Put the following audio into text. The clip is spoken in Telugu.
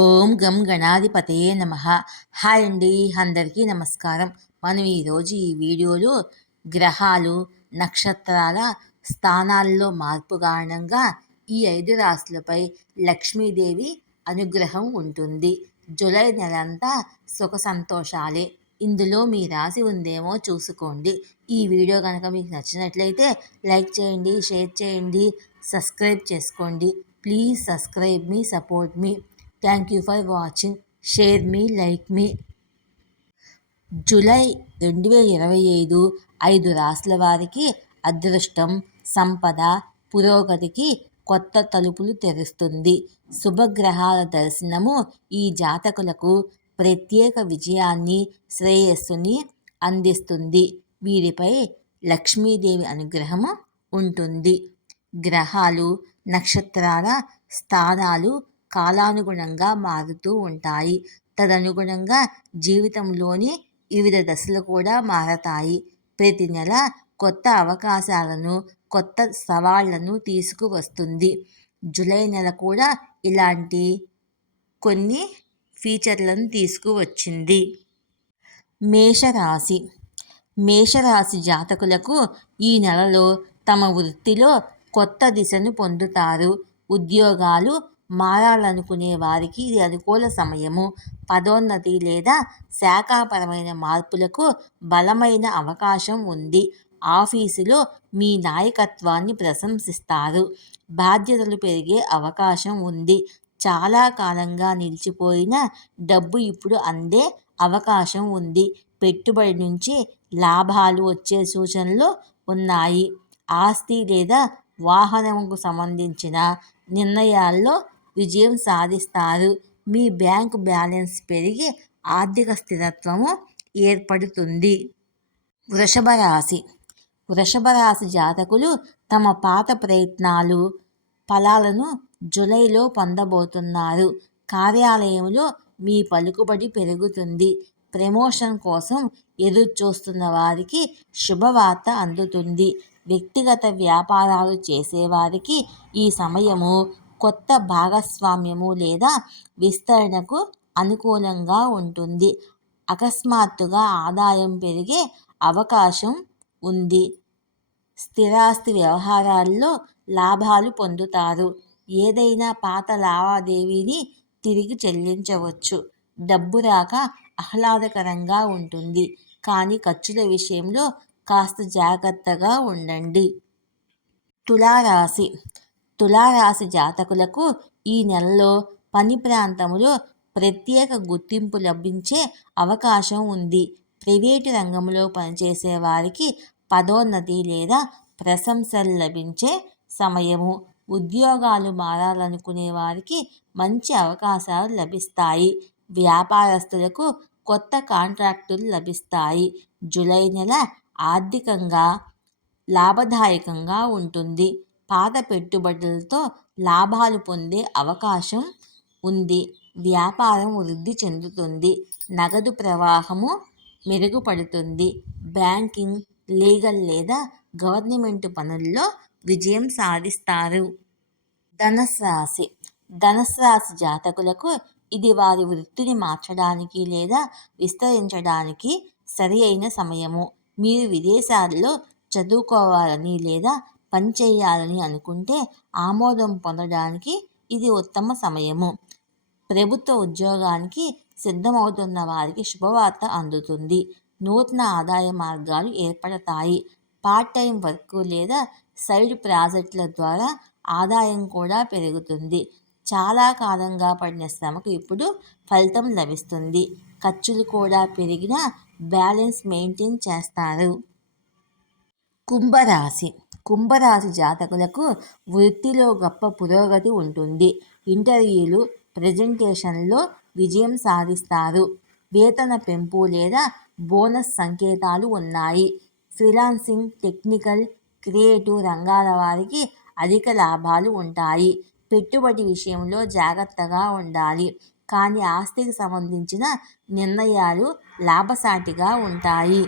ఓం గం గణాధిపతయే నమః. హాయ్ అండి, అందరికీ నమస్కారం. మనం ఈరోజు ఈ వీడియోలో గ్రహాలు, నక్షత్రాల స్థానాల్లో మార్పు కారణంగా ఈ 5 రాశులపై లక్ష్మీదేవి అనుగ్రహం ఉంటుంది. జూలై నెలంతా సుఖ సంతోషాలే. ఇందులో మీ రాశి ఉందేమో చూసుకోండి. ఈ వీడియో కనుక మీకు నచ్చినట్లయితే లైక్ చేయండి, షేర్ చేయండి, సబ్స్క్రైబ్ చేసుకోండి. Please subscribe me, support me. Thank you for watching. Share me, like me. July 2025 5 రాశుల వారికి అదృష్టం, సంపద, పురోగతికి కొత్త తలుపులు తెరుస్తుంది. శుభగ్రహాల దర్శనము ఈ జాతకులకు ప్రత్యేక విజయాన్ని, శ్రేయస్సుని అందిస్తుంది. వీరిపై లక్ష్మీదేవి అనుగ్రహము ఉంటుంది. గ్రహాలు, నక్షత్రాల స్థానాలు కాలానుగుణంగా మారుతూ ఉంటాయి. తదనుగుణంగా జీవితంలోని వివిధ దశలు కూడా మారతాయి. ప్రతి నెల కొత్త అవకాశాలను, కొత్త సవాళ్లను తీసుకువస్తుంది. జూలై నెల కూడా ఇలాంటి కొన్ని ఫీచర్లను తీసుకువచ్చింది. మేషరాశి. మేషరాశి జాతకులకు ఈ నెలలో తమ వృత్తిలో కొత్త దిశను పొందుతారు. ఉద్యోగాలు మారాలనుకునే వారికి ఇది అనుకూల సమయము. పదోన్నతి లేదా శాఖాపరమైన మార్పులకు బలమైన అవకాశం ఉంది. ఆఫీసులో మీ నాయకత్వాన్ని ప్రశంసిస్తారు. బాధ్యతలు పెరిగే అవకాశం ఉంది. చాలా కాలంగా నిలిచిపోయిన డబ్బు ఇప్పుడు అందే అవకాశం ఉంది. పెట్టుబడి నుంచి లాభాలు వచ్చే సూచనలు ఉన్నాయి. ఆస్తి లేదా వాహనంకు సంబంధించిన నిర్ణయాల్లో విజయం సాధిస్తారు. మీ బ్యాంకు బ్యాలెన్స్ పెరిగి ఆర్థిక స్థిరత్వము ఏర్పడుతుంది. వృషభ రాశి. వృషభ రాశి జాతకులు తమ పాత ప్రయత్నాలు ఫలాలను జూలైలో పొందబోతున్నారు. కార్యాలయంలో మీ పలుకుబడి పెరుగుతుంది. ప్రమోషన్ కోసం ఎదురు చూస్తున్న వారికి శుభవార్త అందుతుంది. వ్యక్తిగత వ్యాపారాలు చేసేవారికి ఈ సమయము కొత్త భాగస్వామ్యము లేదా విస్తరణకు అనుకూలంగా ఉంటుంది. అకస్మాత్తుగా ఆదాయం పెరిగే అవకాశం ఉంది. స్థిరాస్తి వ్యవహారాల్లో లాభాలు పొందుతారు. ఏదైనా పాత లావాదేవీని తిరిగి చెల్లించవచ్చు. డబ్బు రాక ఆహ్లాదకరంగా ఉంటుంది, కానీ ఖర్చుల విషయంలో కాస్త జాగ్రత్తగా ఉండండి. తులారాశి. తులారాశి జాతకులకు ఈ నెలలో పని ప్రాంతంలో ప్రత్యేక గుర్తింపు లభించే అవకాశం ఉంది. ప్రైవేటు రంగంలో పనిచేసే వారికి పదోన్నతి లేదా ప్రశంసలు లభించే సమయము. ఉద్యోగాలు మారాలనుకునే వారికి మంచి అవకాశాలు లభిస్తాయి. వ్యాపారస్తులకు కొత్త కాంట్రాక్టులు లభిస్తాయి. జూలై నెల ఆర్థికంగా లాభదాయకంగా ఉంటుంది. పాత పెట్టుబడులతో లాభాలు పొందే అవకాశం ఉంది. వ్యాపారం వృద్ధి చెందుతుంది. నగదు ప్రవాహము మెరుగుపడుతుంది. బ్యాంకింగ్, లీగల్ లేదా గవర్నమెంట్ పనుల్లో విజయం సాధిస్తారు. ధనుస్సు రాశి. ధనుస్సు రాశి జాతకులకు ఇది వారి వృత్తిని మార్చడానికి లేదా విస్తరించడానికి సరి అయిన సమయము. మీరు విదేశాల్లో చదువుకోవాలని లేదా పనిచేయాలని అనుకుంటే ఆమోదం పొందడానికి ఇది ఉత్తమ సమయము. ప్రభుత్వ ఉద్యోగానికి సిద్ధమవుతున్న వారికి శుభవార్త అందుతుంది. నూతన ఆదాయ మార్గాలు ఏర్పడతాయి. పార్ట్ టైం వర్క్ లేదా సైడ్ ప్రాజెక్టుల ద్వారా ఆదాయం కూడా పెరుగుతుంది. చాలా కాలంగా పడిన శ్రమకు ఇప్పుడు ఫలితం లభిస్తుంది. ఖర్చులు కూడా పెరిగినా బ్యాలెన్స్ మెయింటైన్ చేస్తారు. కుంభరాశి. కుంభరాశి జాతకులకు వృత్తిలో గొప్ప పురోగతి ఉంటుంది. ఇంటర్వ్యూలు, ప్రెజెంటేషన్లో విజయం సాధిస్తారు. వేతన పెంపు లేదా బోనస్ సంకేతాలు ఉన్నాయి. ఫ్రీలాన్సింగ్, టెక్నికల్, క్రియేటివ్ రంగాల వారికి అధిక లాభాలు ఉంటాయి. పెట్టుబడి విషయంలో జాగ్రత్తగా ఉండాలి, కానీ ఆస్తికి సంబంధించిన నిర్ణయాలు లాభసాటిగా ఉంటాయి.